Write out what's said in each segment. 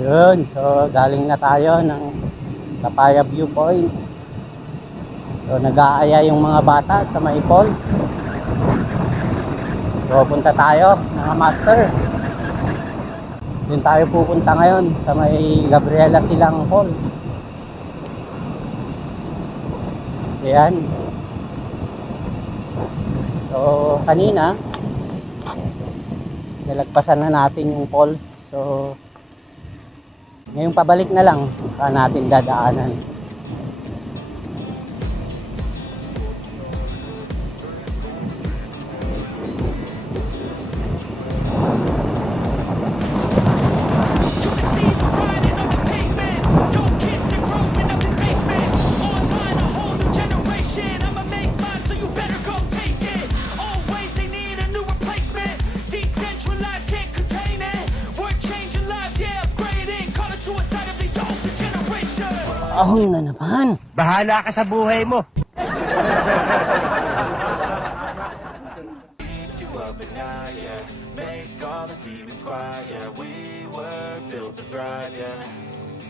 Yun, so galing na tayo ng Kapaya Viewpoint. So nag-aaya yung mga bata sa may falls. So punta tayo mga master. Doon tayo pupunta ngayon sa may Gabriela Silang Falls. Ayan. So kanina nalagpasan na natin yung falls. So ngayong pabalik na lang natin dadaanan. Ahon na naman. Bahala ka sa buhay mo.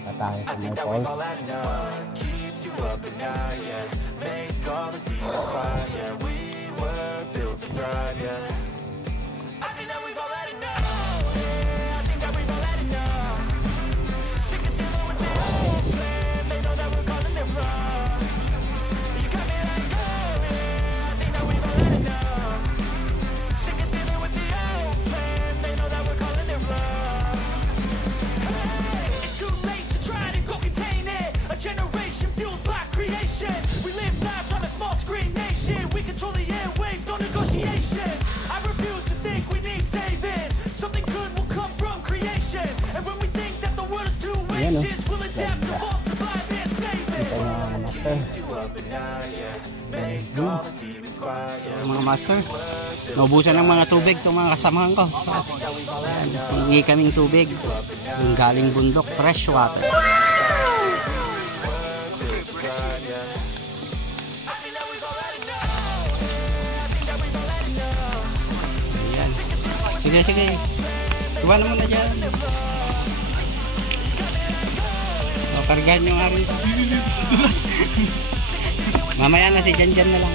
Patay sa may falls. Ayan o. Mga master, naubusan ng mga tubig itong mga kasamahan ko. So, hingi kaming tubig. Yung galing bundok, fresh water. Ayan. Sige, sige. Iwan mo na dyan. Kargahan yung arin. Mamaya na si Jan na lang.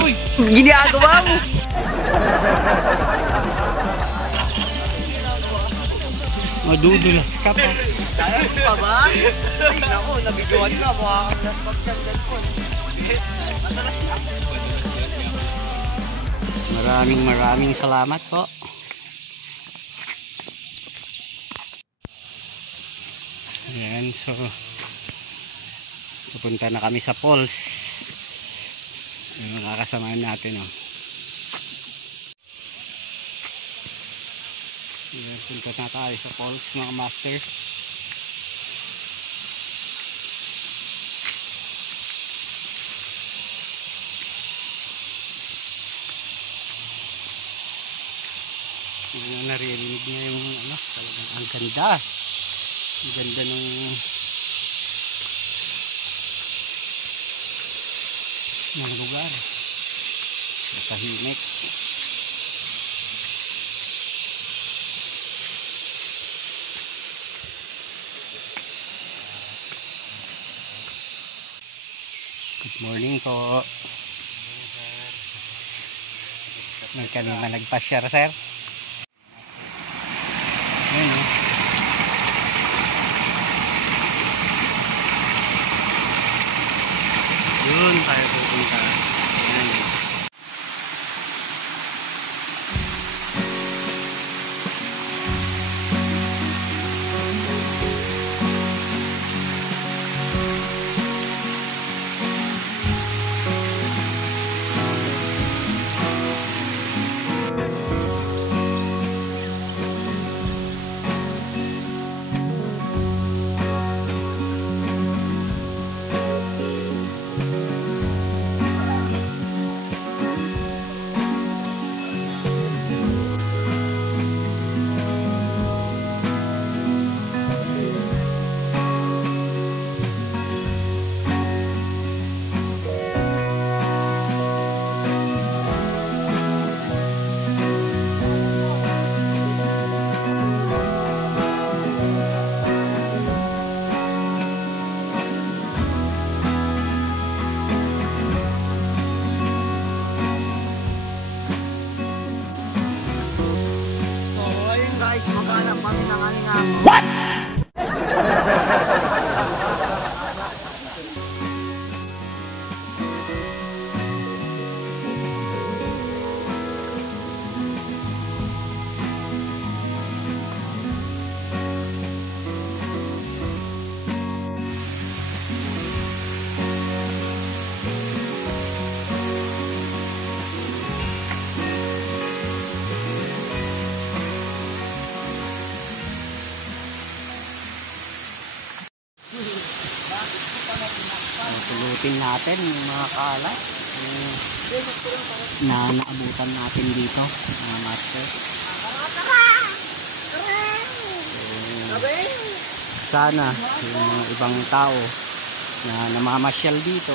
Uy! Ginagawa mo! Madudulas ka pa. Kaya pa ba? Ay, naku, nabidyoan na. Mukha kang naspag dyan cellphone. Madalas yan. Maraming salamat po. Ayan, so pupunta na kami sa falls. Yung mga kasamahan natin, oh. Ayan, punta na tayo sa falls mga master. Ayan, naririnig niya yung ano, talagang ang ganda. Ang ganda ng lugar. Matahimik. Good morning po. May kanina nagpa-share, sir. Ayan, oh. Doon tayo pupunta. Ayan. kami ng alimango. What? Pulutin natin yung mga kalat na naabutan natin dito, mga master. Sana yung mga ibang tao na namamasyal dito,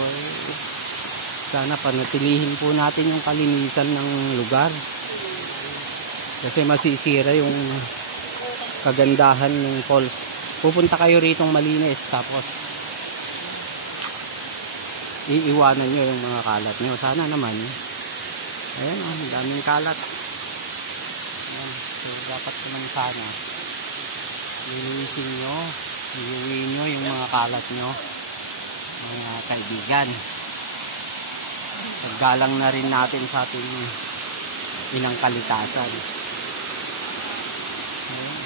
sana panatilihin po natin yung kalinisan ng lugar, kasi masisira yung kagandahan ng falls. Pupunta kayo ritong malinis, tapos iiwanan nyo yung mga kalat nyo. Sana naman, ayan o, ang daming kalat. Ayan. So dapat naman sana linisin nyo, iuwi nyo yung mga kalat nyo, mga kaibigan. Paggalang na rin natin sa ating ilang kalikasan. Ayan.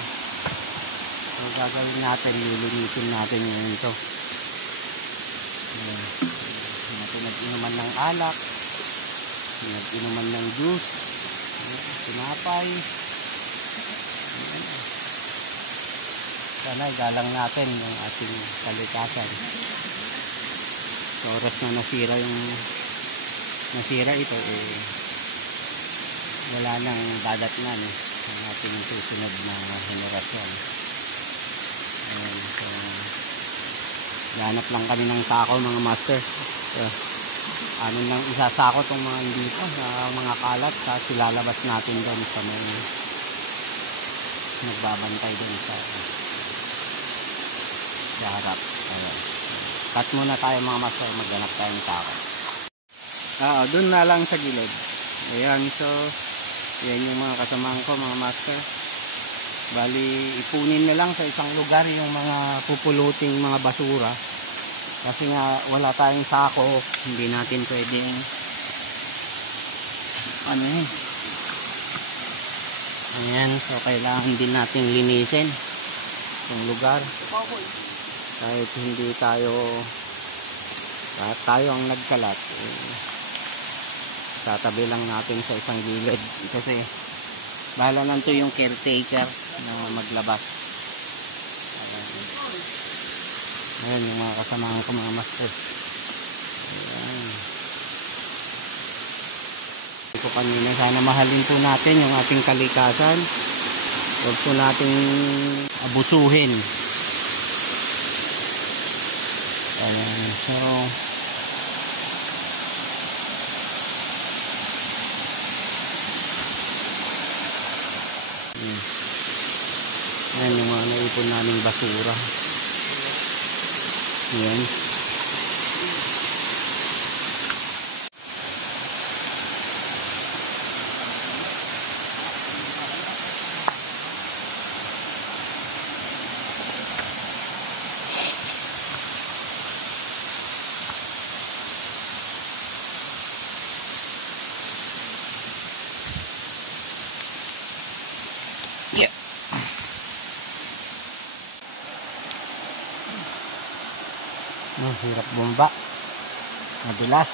So gagawin natin, lilinisin natin yung ito. Ayan. Nag-inuman ng alak, nag-inuman ng juice, tinapay. Sana galang natin yung ating kalikasan. So oras na nasira ito, wala nang dadatnan sa ating susunod na henerasyon. So ganap lang kami ng sako, mga master. Ano nang isasako tong mga dito na mga kalat, tapos ilalabas natin doon sa may nagbabantay doon sa harap. Ayan. Cut muna tayo, mga master, maghanap tayo ng sako. Doon na lang sa gilid. Ayan, so yan yung mga kasamahan ko, mga master. Bali, ipunin na lang sa isang lugar yung mga pupuluting mga basura. Kasi nga wala tayong sako, hindi natin pwedeng ayan, so kailangan din natin linisin itong lugar. Kahit hindi tayo ang nagkalat, tatabi lang natin sa isang gilid, kasi bahala nanto yung caretaker na maglabas. Ayan yung mga kasamahan ko, mga master. Ayan. Ito kanina, sana mahalin po natin yung ating kalikasan. Huwag po nating abusuhin. Ayan. So ayan yung mga naipon naming basura. Ayan. Yeah. Hirap bumba, madulas.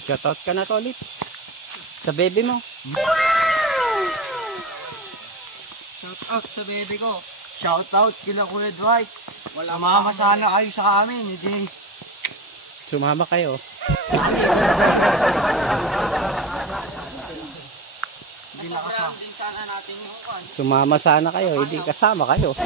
Shoutout ka na to ulit sa baby mo. Shoutout sa baby ko. Shoutout kila Kuya Dwight. Sumama sana kayo sa amin, hindi. Sumama kayo. Din sana natin yung Sumama sana kayo, hindi kasama kayo.